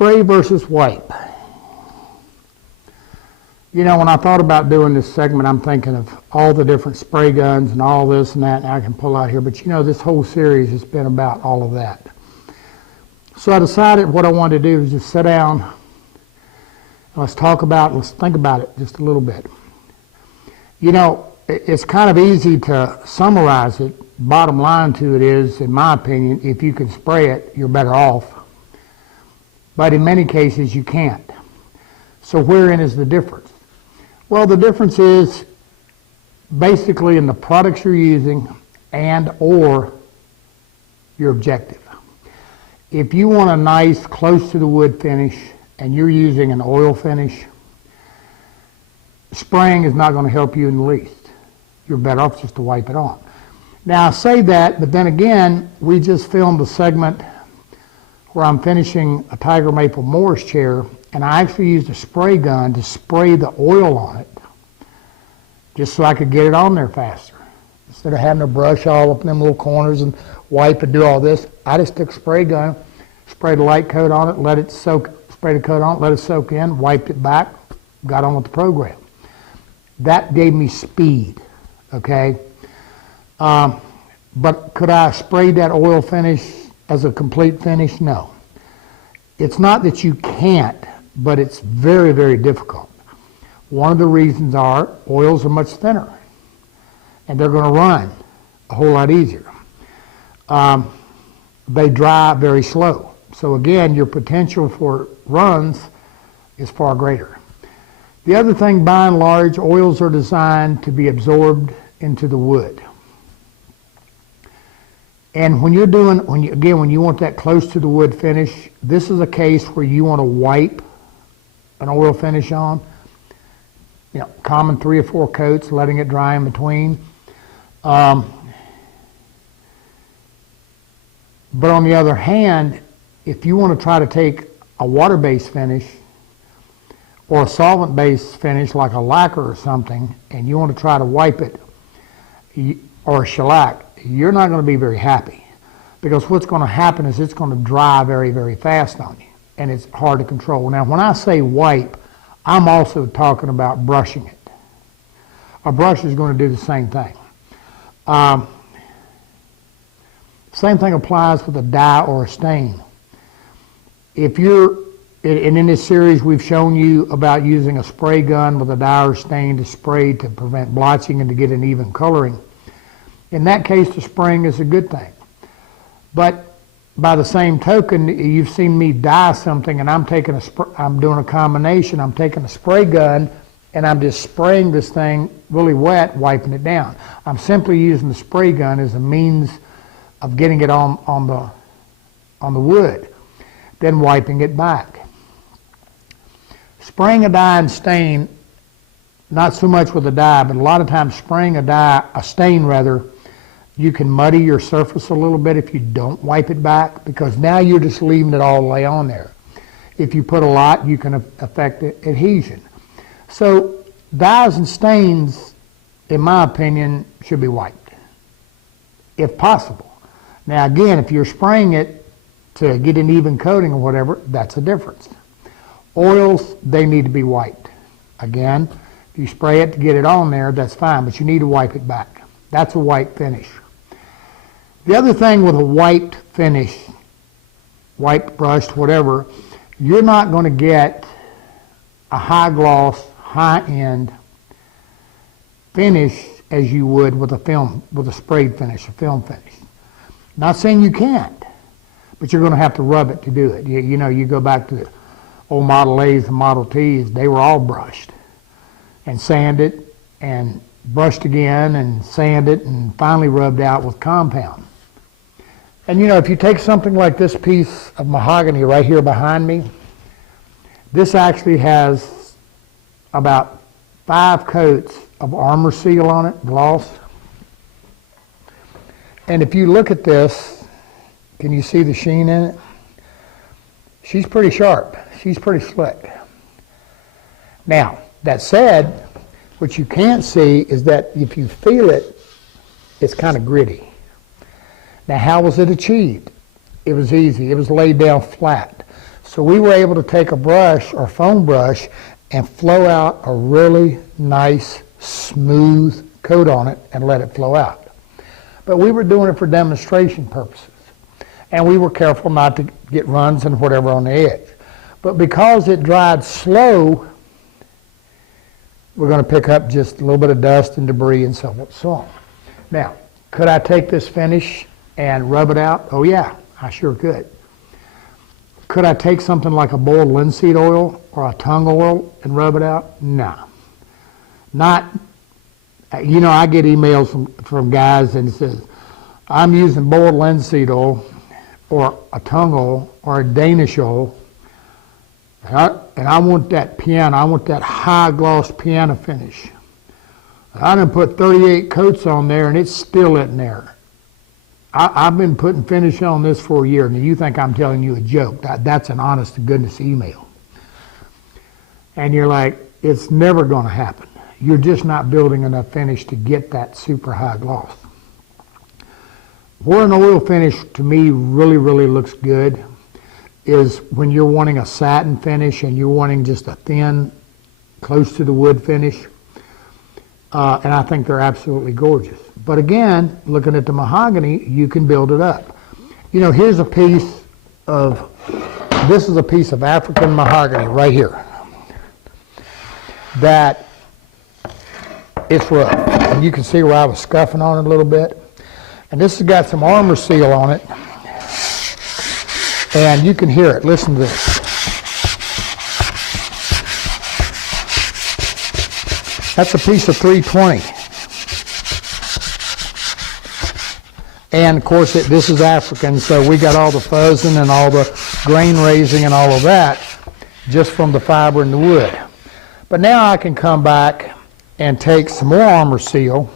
Spray versus wipe. You know, when I thought about doing this segment, I'm thinking of all the different spray guns and all this and that, and I can pull out here. But you know, this whole series has been about all of that. So I decided what I wanted to do is just sit down and let's think about it just a little bit. You know, it's kind of easy to summarize it. Bottom line to it is, in my opinion, if you can spray it, you're better off. But in many cases, you can't. So wherein is the difference? Well, the difference is basically in the products you're using and or your objective. If you want a nice, close to the wood finish and you're using an oil finish, spraying is not going to help you in the least. You're better off just to wipe it on. Now, I say that, but then again, we just filmed a segment where I'm finishing a Tiger Maple Morris chair, and I actually used a spray gun to spray the oil on it just so I could get it on there faster. Instead of having to brush all up in them little corners and wipe and do all this, I just took a spray gun, sprayed a light coat on it, let it soak, sprayed a coat on it, let it soak in, wiped it back, got on with the program. That gave me speed, okay? But could I spray that oil finish as a complete finish? No. It's not that you can't, but it's very, very difficult. One of the reasons are oils are much thinner, and they're going to run a whole lot easier. They dry very slow. So again, your potential for runs is far greater. The other thing, by and large, oils are designed to be absorbed into the wood. And when you're doing, when you want that close to the wood finish, this is a case where you want to wipe an oil finish on. You know, common 3 or 4 coats, letting it dry in between. But on the other hand, if you want to try to take a water-based finish or a solvent-based finish like a lacquer or something, and you want to try to wipe it, or a shellac, you're not going to be very happy, because what's going to happen is it's going to dry very, very fast on you, and it's hard to control. Now, when I say wipe, I'm also talking about brushing it. A brush is going to do the same thing. Same thing applies with a dye or a stain. If you're, and in this series we've shown you about using a spray gun with a dye or stain to spray to prevent blotching and to get an even coloring. In that case, the spraying is a good thing. But by the same token, you've seen me dye something, and I'm doing a combination. I'm taking a spray gun, and I'm just spraying this thing really wet, wiping it down. I'm simply using the spray gun as a means of getting it on the wood, then wiping it back. Spraying a dye and stain, not so much with a dye, but a lot of times spraying a stain rather, you can muddy your surface a little bit if you don't wipe it back, because now you're just leaving it all lay on there. If you put a lot, you can affect adhesion. So dyes and stains, in my opinion, should be wiped, if possible. Now again, if you're spraying it to get an even coating or whatever, that's a difference. Oils, they need to be wiped. Again, if you spray it to get it on there, that's fine, but you need to wipe it back. That's a white finish. The other thing with a wiped finish, wiped, brushed, whatever, you're not going to get a high gloss, high end finish as you would with a sprayed finish, a film finish. Not saying you can't, but you're going to have to rub it to do it. You know, you go back to the old Model A's and Model T's, they were all brushed and sanded and brushed again and sanded and finally rubbed out with compound. And you know, if you take something like this piece of mahogany right here behind me, this actually has about 5 coats of armor seal on it, gloss. And if you look at this, can you see the sheen in it? She's pretty sharp. She's pretty slick. Now, that said, what you can't see is that if you feel it, it's kind of gritty. Now, how was it achieved? It was easy. It was laid down flat. So we were able to take a brush or foam brush and flow out a really nice, smooth coat on it and let it flow out. But we were doing it for demonstration purposes. And we were careful not to get runs and whatever on the edge. But because it dried slow, we're going to pick up just a little bit of dust and debris and so on and so on. Now, could I take this finish and rub it out? Oh yeah, I sure could. Could I take something like a boiled linseed oil or a tung oil and rub it out? No. Not, you know, I get emails from guys and it says, I'm using boiled linseed oil or a tung oil or a Danish oil, and I want that piano, I want that high gloss piano finish. I done put 38 coats on there and it's still in there. I've been putting finish on this for a year, and you think I'm telling you a joke. That's an honest to goodness email. And you're like, it's never going to happen. You're just not building enough finish to get that super high gloss. Where an oil finish to me really, really looks good is when you're wanting a satin finish and you're wanting just a thin, close to the wood finish. And I think they're absolutely gorgeous. But again, looking at the mahogany, you can build it up. You know, here's a piece of, this is a piece of African mahogany right here. That it's rough. And you can see where I was scuffing on it a little bit. And this has got some armor seal on it. And you can hear it. Listen to this. That's a piece of 320. And of course, this is African, so we got all the fuzzing and all the grain raising and all of that just from the fiber in the wood. But now I can come back and take some more armor seal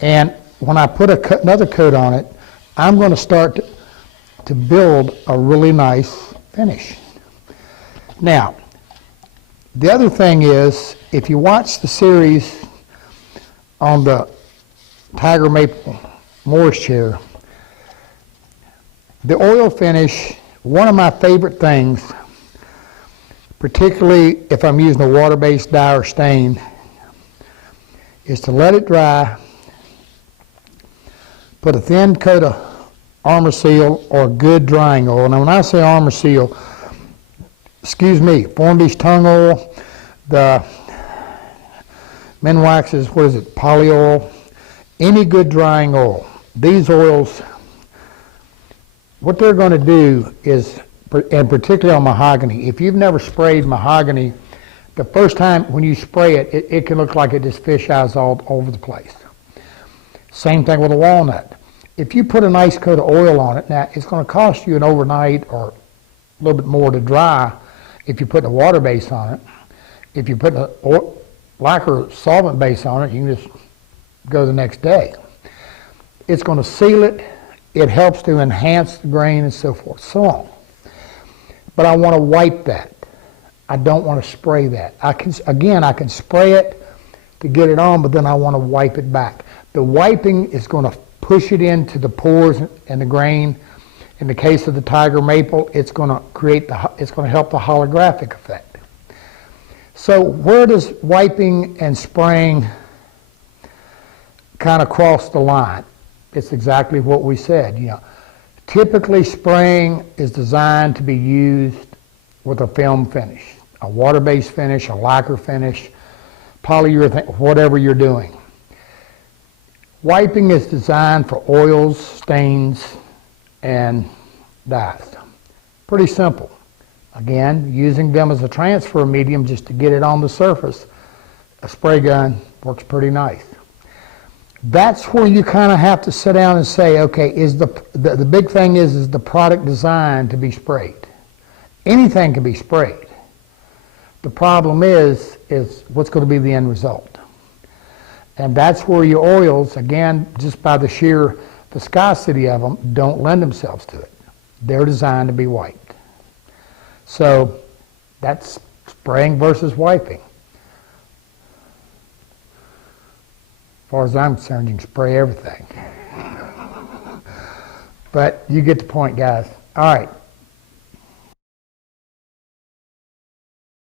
and when I put another coat on it, I'm going to start to build a really nice finish. Now, the other thing is, if you watch the series on the Tiger Maple Morris chair, the oil finish, one of my favorite things, particularly if I'm using a water-based dye or stain, is to let it dry, put a thin coat of Armor Seal or good drying oil. Now when I say Armor Seal, excuse me, Formby's tung oil, the Minwax's, what is it, poly oil, any good drying oil. These oils, what they're going to do is, and particularly on mahogany, if you've never sprayed mahogany, the first time when you spray it, it can look like it just fish eyes all over the place. Same thing with a walnut. If you put a nice coat of oil on it, now it's going to cost you an overnight or a little bit more to dry if you put a water base on it. If you put a lacquer solvent base on it, you can just go the next day. It's going to seal it. It helps to enhance the grain and so forth, so on. But I want to wipe that. I don't want to spray that. I can spray it to get it on, but then I want to wipe it back. The wiping is going to push it into the pores and the grain. In the case of the Tiger Maple, it's going to it's going to help the holographic effect. So where does wiping and spraying kind of cross the line? It's exactly what we said. You know, typically spraying is designed to be used with a film finish, a water-based finish, a lacquer finish, polyurethane, whatever you're doing. Wiping is designed for oils, stains, and dyes. Pretty simple. Again, using them as a transfer medium just to get it on the surface, a spray gun works pretty nice. That's where you kind of have to sit down and say, okay, is the big thing is the product designed to be sprayed? Anything can be sprayed. The problem is what's going to be the end result. And that's where your oils, again, just by the sheer viscosity of them, don't lend themselves to it. They're designed to be wiped. So that's spraying versus wiping. As far as I'm concerned, you can spray everything. But you get the point, guys. All right.